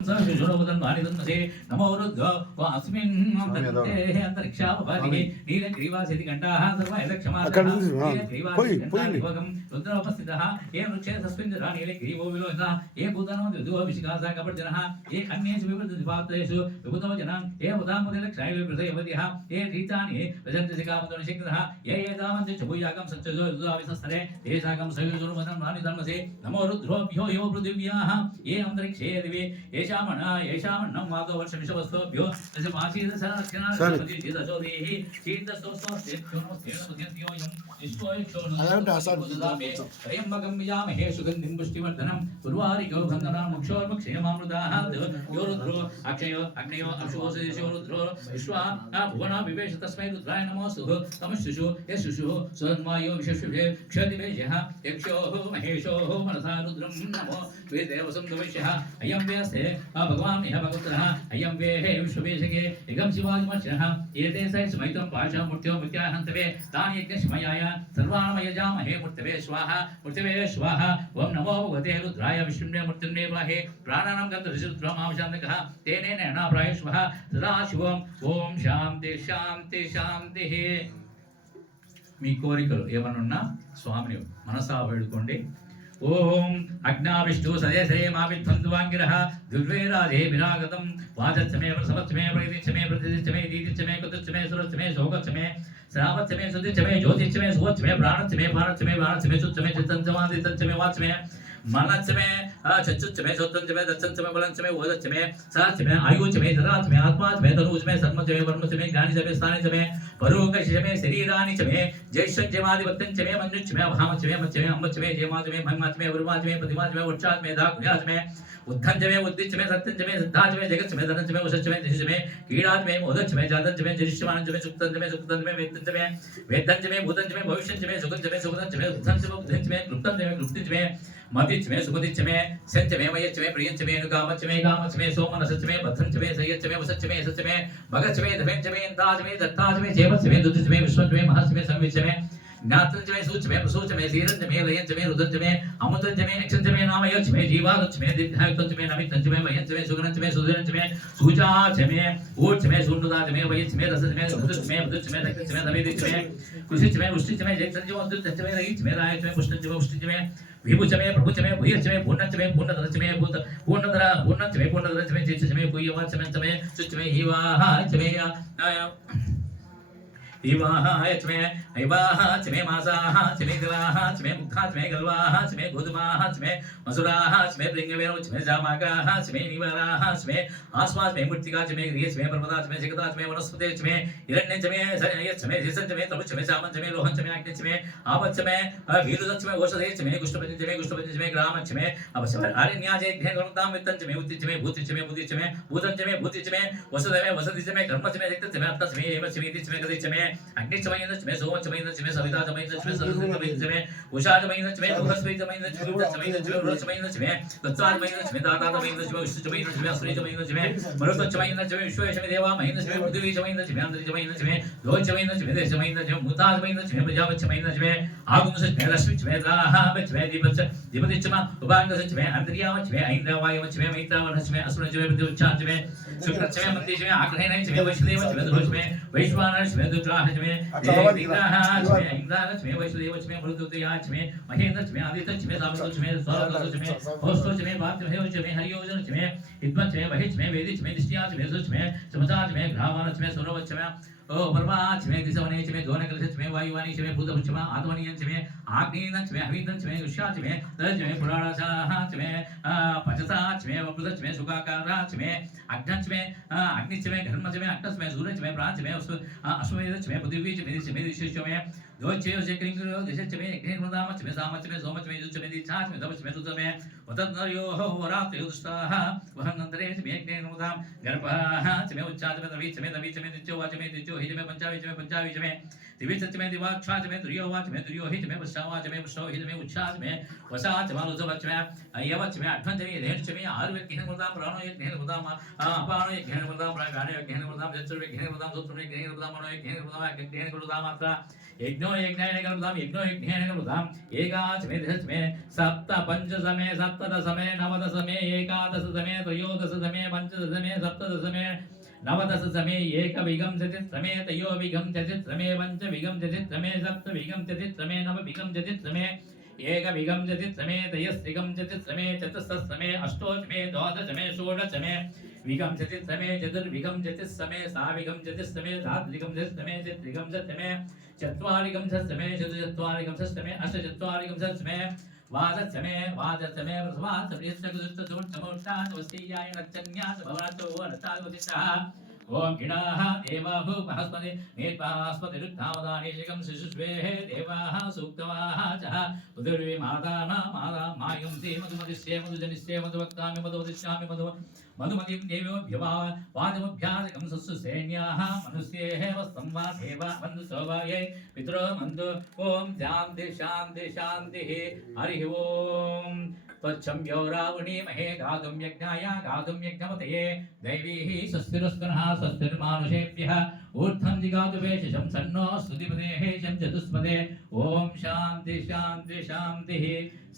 नमो रुद्रो अस्मिन् अंतरिक्षापवादिके नीलग्रीवासिति घण्टाः सर्वैलक्षमार्गः नीलग्रीवासिति रुद्रोपस्थितः ये वृक्षे तस्मिन् जरा नीलग्रीवो विलोचनः ये भूतानो द्विदो विशिखासा कपर्जनः ये अन्येषु विवृद्धपात्रेषु विभूतो जनाः ये उदामुदिलक्षायविप्रदयवतिः ये रीतानि रजन्तशिखामन्तनिषिक्तः ये तावन्ति चभूयाकं सच्चजो युधाविसस्तरे तेषाकं सयुजुर्वदं नानिधर्मसे नमो रुद्रोभ्यो यो पृथिव्याः ये अंतरिक्षे दिवे येषामन्नं वातो वर्षमिषवस्तोभ्यो तस्य मासीद सरक्षणासपति जिदशोदेहि शीतस्तोस्तोस्तेभ्योऽयं विश्वोयक्षोणुदामे त्र्यम्बकं यजामहे सुगन्धिं पुष्टिवर्धनं उर्वारिको बन्धनां मोक्षोर्मक्षेमामृताः यो रुद्रो अक्षयो अग्नयो अक्षोऽसदेशो रुद्रो विश्वा भुवना विवेश तस्मै रुद्राय नमोऽस्तु तमश्शुषु यशुषु सुन्वायो विशेषुषे क्षतिवेशः यक्षोः महेशोः मनसा रुद्रं नमो वेदेवसं दविष्यः अयं व्यस्ते भगवान् यः भगवतः अयं वेहे विश्ववेशके एकं शिवाजिमर्चनः एते स स्मैतं पाशमूर्त्यो मृत्याहन्तवे तानि यज्ञस्मयाय सर्वाणमयजामहे मूर्तवे स्वाहा ॐ नमो भगवते रुद्राय विष्णुने मूर्तिने वाहे प्राणानां गन्धर्षरुद्रमावशान्तकः तेने नयनाप्राय स्वः सदाशिवम् ॐ शान्ति शान्ति शान्तिः మీ కోరికలు ఏమనున్నా స్వామిని మనసా వేడుకోండి ओम अग्नाविष्णु सदेशे माविध्वंद्वांगिरः दुर्वेराधे विरागतं वाचच्छमे प्रसवच्छमे प्रतीच्छमे प्रतिच्छमे दीतिच्छमे कुतच्छमे सुरच्छमे शोकच्छमे श्रावच्छमे सुतिच्छमे ज्योतिच्छमे सुवच्छमे प्राणच्छमे पाणच्छमे वाणच्छमे सुच्छमे चित्तच्छमे वाच्छमे मनच्छमे चक्षुच्छमे श्रोत्रच्छमे दर्शनच्छमे बलच्छमे ओदच्छमे सहच्छमे आयुच्छमे जराच्छमे आत्माच्छमे तनुच्छमे सर्वच्छमे वर्मच्छमे ज्ञानिच्छमे स्थानिच्छमे परोगच्छमे शरीरानिच्छमे जैष्ठ्यमादिवत्तच्छमे मन्युच्छमे भामच्छमे मच्छमे अम्बच्छमे जयमाच्छमे महिमाच्छमे वर्माच्छमे प्रतिमाच्छमे वक्षाच्छमे दाक्षाच्छमे उद्धंजमे उद्दिच्छमे सत्यंजमे सिद्धाच्छमे जगच्छमे धनच्छमे वशच्छमे दिशच्छमे कीड़ाच्छमे मोदच्छमे जातच्छमे जरिष्यमानच्छमे सुक्तंजमे सुक्तंजमे वेत्तंजमे वेत्तंजमे भूतंजमे भविष्यंजमे सुगंजमे सुगंजमे उद्धंजमे उद्धंजमे क्लुप्तंजमे क्लुप्तिंजमे मतिच्छमे सुमतिच्छमे संचमे मयच्छमे प्रियंचमे अनुकामच्छमे कामच्छमे सोमनसच्छमे बद्धंचमे सयच्छमे वसच्छमे सच्छमे भगच्छमे धवेंचमे इंताच्छमे दत्ताच्छमे जेवच्छमे दुद्धच्छमे विश्वच्छमे महच्छमे संविच्छमे ज्ञातंचमे सूचमे प्रसूचमे धीरंचमे लयंचमे रुदंचमे अमुतंचमे अक्षंचमे नामयच्छमे जीवादच्छमे दीर्घायुतंचमे नमितंचमे मयंचमे सुगंधंचमे सुधीरंचमे सूचाच्छमे ऊर्चमे शून्यताच्छमे वयच्छमे रसच्छमे रुदंचमे बुद्धच्छमे दक्षच्छमे दवेदिच्छमे कुशिच्छमे उष्टिच्छमे जयचंचमे उद्धंचमे रयिच्छमे रायच्छमे पुष्टंचमे उष्टिच्छमे विभुचमे प्रभुचमे भूयच्छमे पूर्णच्छमे पूर्णतरच्छमे पूर्णतरच्छमे पूर्णतरच्छमे चेच्छमे भूयवाच्छमे सुच्छमे हिवाहाच्छमे हिवाहाच्छमे ऐवाहाच्छमे मासाहाच्छमे दिवाहाच्छमे मुखाच्छमे गल्वाहाच्छमे गोधुमाहाच्छमे मसुराहाच्छमे प्रिंगवेरोच्छमे जामाकाहाच्छमे निवाराहाच्छमे आस्वाच्छमे मृत्तिकाच्छमे ग्रियच्छमे पर्वताच्छमे जगताच्छमे वनस्पतेच्छमे हिरण्यच्छमे यच्छमे जिसच्छमे तमुच्छमे सामच्छमे लोहच्छमे अग्निच्छमे आपच्छमे वीरुदच्छमे ओषधेच्छमे कुष्ठपञ्चमे ग्रामच्छमे अपच्छमे आरण्याजेभ्ये गणतां वित्तञ्चमे उत्तिच्छमे भूतिच्छमे बुद्धिच्छमे भूतञ्चमे भूतिच्छमे वसुदेवे वसतिच्छमे कर्मच्छमे जगतच्छमे अर्थच्छमे एवच्छमे इतिच्छमे गतिच्छमे अग्निच्छमे सोमच्छमे सविताच्छमे सरस्वतीच्छमे उषाच्छमे बृहस्पतिच्छमे रुद्रच्छमे तत्साच्छमे दाताच्छमे विष्णुच्छमे अस्त्रीच्छमे मरुतच्छमे विश्वेशमे देवा महेन्द्रच्छमे पृथ्वीच्छमे अंतरिच्छमे लोचच्छमे देशच्छमे मूताच्छमे प्रजापच्छमे आगुंसच्छमे लक्ष्मीच्छमे दाहाच्छमे दीपतिच्छमे उपांगसच्छमे अंतर्यामच्छमे ऐन्द्रवायवच्छमे मैत्रावणच्छमे असुरच्छमे पृथ्वीच्छमे शुक्रच्छमे मन्दिरच्छमे आग्रहणच्छमे वैष्णदेवच्छमे दुर्गच्छमे वैश्वानरच्छमे दुर्गाहच्छमे देवग्रहाच्छमे इंद्राच्छमे वैष्णदेवच्छमे मरुतुतयाच्छमे महेन्द्रच्छमे आदित्यच्छमे सामन्तच्छमे स्वारकच्छमे होस्तच्छमे वाद्यहेवच्छमे हरियोजनच्छमे विद्वच्छमे वहिच्छमे वेदिच्छमे दिष्ट्याच्छमे सुच्छमे समताच्छमे ग्रावानच्छमे सौरवच्छमे ओ परमाच्छमे दिशवनेच्छमे दोनकलशच्छमे वायुवानीच्छमे भूतपुच्छमे आत्मनीयच्छमे आग्नेयच्छमे अभिदच्छमे उष्याच्छमे तज्जमे पुराणाचाहाच्छमे पचसाच्छमे वपुतच्छमे सुखाकाराच्छमे अग्नच्छमे अग्निच्छमे धर्मच्छमे अट्टच्छमे सूर्यच्छमे प्राणच्छमे अश्वमेधच्छमे पृथ्वीच्छमे दिशमे दिशेच्छमे दोच्छे क्रिंगरो दिशेच्छमे अग्निर्मदामच्छमे सामच्छमे सोमच्छमे युच्छमे दिच्छाच्छमे तपच्छमे सुतमे वतद्नर्योः वरात्युष्टाः वहनन्तरेच्छमे अग्निर्मदां गर्भाच्छमे उच्चाच्छमे तवीच्छमे तवीच्छमे दिच्योवाचमे दिच्यो हिजमे पंचावीचमे दिविचमे दिवाक्षाचमे दुर्योवाचमे दुर्योहिचमे पश्चावाचमे पश्चौहिचमे उच्छाचमे वसाचमालुजवचमे अयवचमे अठ्वंचमे रेणचमे आरुवेज्ञेनमृतां प्राणोयज्ञेनमृतां अपानोयज्ञेनमृतां प्रागाणोयज्ञेनमृतां जत्सुर्वेज्ञेनमृतां सुत्रुवेज्ञेनमृतां मनोयज्ञेनमृतां अज्ञेनमृतां मात्रा यज्ञो यज्ञो यज्ञेन कल्पतां यज्ञो यज्ञेन कल्पतां एकादशमे दशमे सप्त पंचदशमे सप्तदशमे नवदशमे एकादशमे त्रयोदशमे पंचदशमे सप्तदशमे नवदशमे एकविगं चतुर्थमे त्रयोविगं चतुर्थमे पंचविगं चतुर्थमे सप्तविगं चतुर्थमे नवविगं चतुर्थमे एकविगं चतुर्थमे त्रयस्त्रिगं चतुर्थमे चतुस्समे अष्टोदशमे द्वादशमे षोडशमे विगं चतुर्थमे चतुर्विगं चतुस्समे साविगं चतुस्समे सात्विगं चतुस्समे चतुर्विगं चतुर्थमे चत्वारिगं चतुर्थमे चतुश्चत्वारिगं चतुर्थमे अष्टचत्वारिगं चतुर्थमे वादसमे वादसमे वृषभासप्रियस्तकुदुस्तमोष्टानवस्तीयाय नच्चन्यास भवनातो वनतावतिष्ठः ओम गिणाः देवाः बृहस्पति नेत्वास्पति रुद्धावदानेशकं शिशुष्वेः देवाः सूक्तवाः च उदर्वे माताना माता मायंसे मधुमदिष्ये मधुजनिष्ये मधुवक्तामि मधुवदिष्यामि मधुमतिं देव्योऽभ्यवा वाजमभ्यासकं सस्सुसेन्याः मनुष्येः वस्तं वा देवा बन्धुसौभाये पितरो मन्दु ओम शान्ति शान्ति शान्तिः हरिः ओम त्वच्छम्यो रावणीमहे गातुं यज्ञाय गातुं यज्ञपतये दैवीः स्वस्तिरस्तनः स्वस्तिर्मानुषेभ्यः ऊर्ध्वं जिगातु वेशं सन्नो स्तुतिपदेः शं चतुष्पदे ॐ शान्ति शान्ति शान्तिः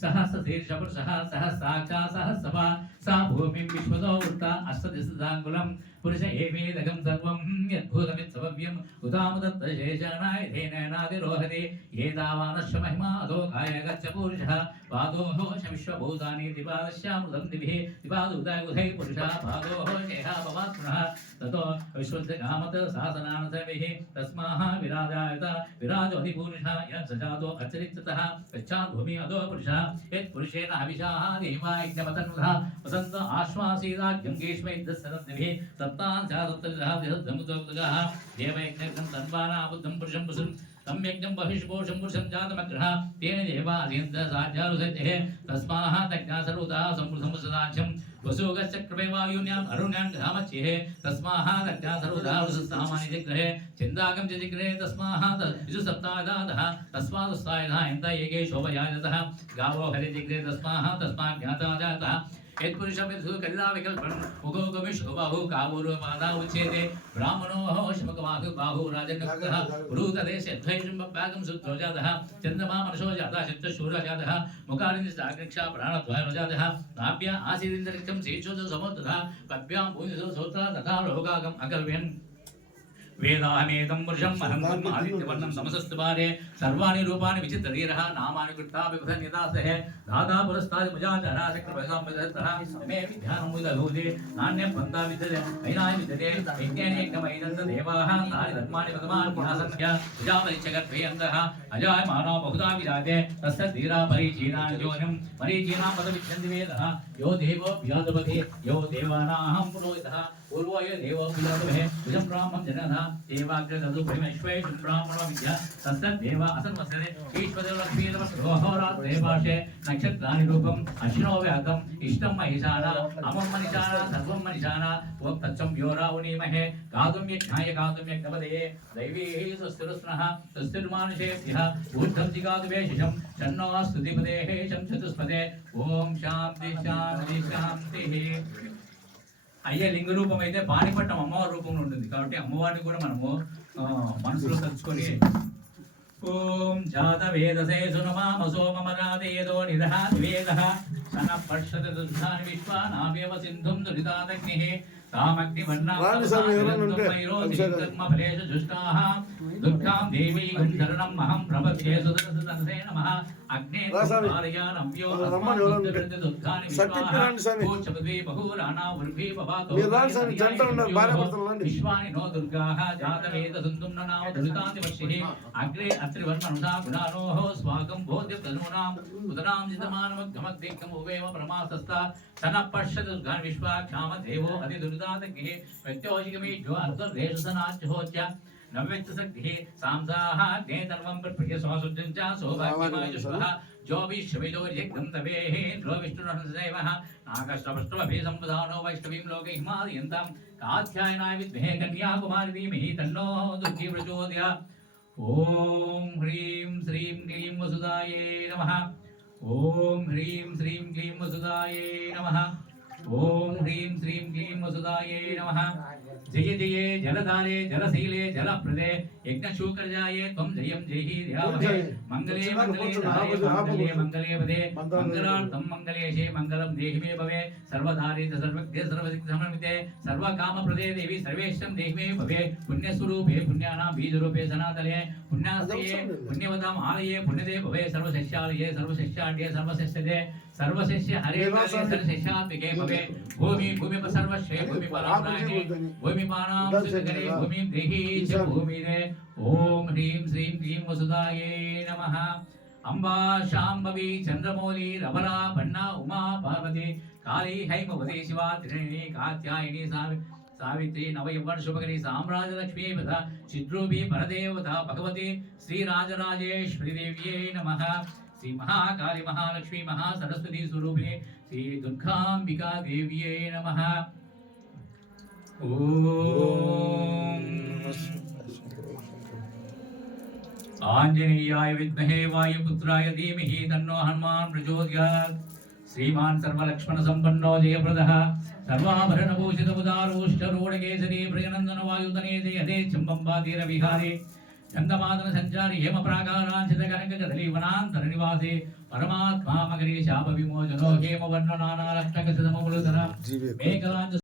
सहस्रशीर्षपुरुषः सहस्राक्षा सहस्रपा सा भूमिं विश्वतो वृत्ता अष्टदिशदाङ्गुलं पुरुष एवेदकं सर्वं यद्भूतमित्सभव्यम् उदामुदत्तशेषाणाय धेनेनादिरोहति एतावानश्च महिमा अधोकाय गच्छ पुरुषः पादोः विश्वभूतानि दिपादश्यामृतं दिभिः दिपादुदय उदय पुरुषः पादोः शेहा भवात् पुनः ततो विश्वस्य शासनानसभिः तस्माः विराजायत विराजो अधिपुरुषः यं सजातो अचरिततः गच्छात् भूमि अधो पुरुषः यत् पुरुषेण हविषाः देवा यज्ञपतन्वः वसन्त आश्वासीदाज्ञं ग्रीष्मैद्यस्सदद्भिः सप्तान् चादत्तरितः दिशद्धमुदोक्तगः देवयज्ञं तन्वाना बुद्धं पुरुषं पुरुषं सम्यज्ञं बहिष्पोषं पुरुषं जातमग्रः तेन देवादीन्द्रसाध्यारुसत्यः तस्माः तज्ञा सर्वतः सम्पुरुषं सदाख्यं वसुगश्चक्रमे वायुन्याम् अरुण्यान् धामच्येः तस्माः तज्ञा सर्वतः वसुस्सामानि जिग्रहे चिन्ताकं च जिग्रहे तस्माः विजुसप्तादातः तस्मादुस्तायतः इन्द एके शोभयाजतः गावो हरि जिग्रहे तस्माः तस्मात् ज्ञाता जातः यत्पुरुषं कलिता विकल्पं मुखोगमिष्बाहु कावूरपादा उच्यते ब्राह्मणो शमकवाहु बाहु राजन्युक्तः पुरुतदेशे द्वैषं पाकं सूत्रो जातः चन्द्रमा मनसो जातः चित्तशूरः जातः मुखारिन्द्रसाग्निक्षा प्राणद्वयो जातः नाभ्या आसीदिन्द्रकृतं शेषो समुद्रः पद्भ्यां भूमिसो सोत्रा तथा लोकागम् अकल्प्यन् वेदाहमेतं पुरुषं महं आदित्यवर्णं समसस्तवारे सर्वाणि रूपाणि विचित्रधीरः नामानि कृत्ताभिबुधन्यदासः दादा पुरस्ताद् मुजाचरः चक्रभयसाम्पदतः मे विद्यानं विदधूते नान्यं पन्था विद्यते ऐनाय विद्यते यज्ञेन यज्ञमैनन्द देवाः तानि धर्माणि प्रथमानि पुनासन्त्य प्रजापरिचगर्भयन्तः अजायमानो बहुधा विराते तस्य धीरा परीचीनानि जोनिं परीचीनां पदविच्छन्ति वेदः यो देवो व्याधपति यो देवानां पुरोहितः पूर्वो यो देवो विलादभे विजं ब्राह्मं जनः देवाग्रदु भैमेश्वैषं ब्राह्मणो विद्या तस्य देवा असन्वसरे ईश्वरो लक्ष्मीतमस्रोहोरात्रे भाषे नक्षत्राणि रूपम् अश्विनो व्याकम् इष्टं महिषाना अमं मनिषाना सर्वं मनिषाना ओं तच्चं व्योरावणीमहे गातुं यज्ञाय गातुं यज्ञपदये दैवीः स्वस्तिरुष्णः स्वस्तिर्मानुषेभ्यः ऊर्ध्वं जिगातु वेशिषं शन्नो स्तुतिपदेः शं चतुष्पदे ओं शान्ति शान्ति शान्तिः అయ్యే లింగ రూపం అయితే పాణిపట్టం అమ్మవారి రూపంలో ఉంటుంది కాబట్టి అమ్మవారిని కూడా మనము మనసులో తలుచుకొని ఓం జాత వేదసే సునమామసో మమరాదేదో నిదహాతి వేదః సన పశ్యత దుర్ధాని విశ్వానామేవ సింధుం దురితాదగ్నిః दुर्गां देवीं शरणं महं प्रपद्ये सुदर्शनसे नमः अग्ने पारयानम्यो दुर्गानि विश्वानि बहुराणा वृद्धि भवातो विश्वानि नो दुर्गाः जातवेद सुन्दुम्ननाम दुरितादिवर्षिः अग्रे अत्रिवर्मनुषा गुणानोः स्वागं बोध्यतनूनां उदनां जितमानमग्गमद्दिक्कम् उभेव प्रमासस्ता सनः पश्यत दुर्गानि विश्वाक्षाम देवो अधिदुरितादग्निः प्रत्योषिकमीढ्यो अर्धदेशसनाच्योच्य नव्यच्चसक्तिः सांसाः ज्ञेतर्वं प्रप्रिय स्वासुद्धं च सौभाग्यमायुष्वः जो विश्वविदोर्यग्नं तवेः लो विष्णुर्हंसदेवः नागश्रवष्ट्रमभि संवधानो वैष्णवीं लोकहिमादयन्तं कात्यायनाय विद्महे कन्याकुमारी धीमहि तन्नो दुर्गी प्रचोदयात् ॐ ह्रीं श्रीं क्लीं वसुदायै नमः ॐ ह्रीं श्रीं क्लीं वसुदायै नमः ॐ ह्रीं श्रीं क्लीं वसुदायै नमः जय जये जलधारे जलशीले जलप्रदे यज्ञशूकरजाये त्वं जयं जयहि ध्यावहे मंगले मंगले धारे मंगले मंगले पदे मंगलार्थं मंगलेशे मंगलं देहि मे भवे सर्वधारित सर्वज्ञ सर्वसिद्धसमन्विते सर्वकामप्रदे देवी सर्वेश्वरं देहि मे भवे पुण्यस्वरूपे पुण्यानां बीजरूपे सनातने पुण्यास्त्ये पुण्यवताम् आलये पुण्यदे भवे सर्वशिष्यालये सर्वशिष्याढ्ये सर्वशिष्यदे सर्वशिष्य हरे काले सर्वशिष्यात्मिके भवे भूमि भूमिप सर्वश्रे भूमिपराम्राणे भूमिपानां सुखकरे भूमिं देहि च भूमिदे ओम ह्रीं श्रीं क्लीं वसुदायै नमः अंबा शांभवी चंद्रमौली रबरा बन्ना उमा पार्वती काली हैमवती शिवा त्रिनेत्री कात्यायनी सावित्री नवयवन शुभकरी साम्राज्य लक्ष्मी पद चिद्रूपी परदेवता भगवती श्री राजराजेश्वरी देव्यै नमः श्री महाकाली महालक्ष्मी महासरस्वती स्वरूपिणी श्री दुर्गांबिका देव्यै नमः ओम आंजनेयाय विद्महे वायुपुत्राय धीमहि तन्नो हनुमान् प्रचोदयात् श्रीमान सर्वलक्ष्मण संपन्नो जयप्रदः सर्वाभरण भूषित उदारोष्टरोडकेसरी प्रजनंदन वायुतने जयदे चंबंबातीर विहारे चंदमादन संचारी हेम प्राकारांचित कनक कदली वनांतर निवासी परमात्मा मगरी शाप विमोचनो हेम वर्ण नाना रत्नक सममुलधर मेघलांच